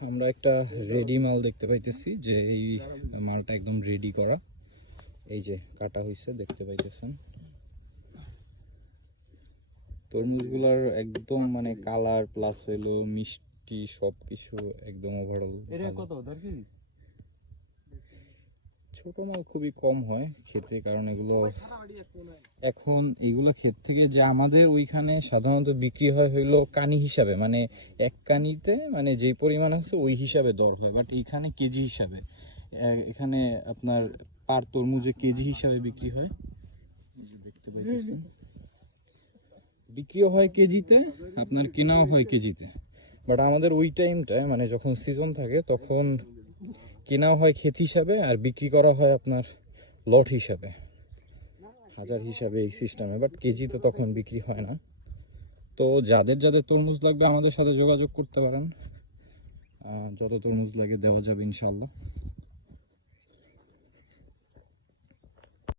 আমরা একটা রেডি মাল দেখতে পাইতেছি যে এই মালটা একদম রেডি করা। এই যে কাটা হয়েছে দেখতে পাইতেছেন। তরমুজগুলার একদম মানে কালার প্লাস হইল মিষ্টি সবকিছু একদম ওভারঅল এটা কত? ছোট মাল খুবই কম হয় খেতে কারণ এগুলো এখন এগুলো ক্ষেত থেকে যে আমাদের ওইখানে সাধারণত বিক্রি হয় হইল কানি হিসাবে মানে এক কানিতে মানে যেই পরিমাণ আছে ওই হিসাবে দর হয় বাট এইখানে কেজি হিসাবে। এখানে আপনার পার তরমুজে কেজি হিসাবে বিক্রি হয়। দেখতে পাইতেছেন। বিক্রিও হয় কেজিতে আপনার কেনাও হয় কেজিতে। বাট আমাদের ওই টাইমটায় মানে যখন সিজন থাকে তখন কেনাও হয় ক্ষেত হিসাবে আর বিক্রি করা হয় আপনার লট হিসাবে। হাজার হিসাবে এই সিস্টেমে বাট কেজি তো তখন বিক্রি হয় না। তো যাদের যাদের তরমুজ লাগবে আমাদের সাথে যোগাযোগ করতে পারেন। যত তরমুজ লাগে দেওয়া যাবে ইনশাল্লাহ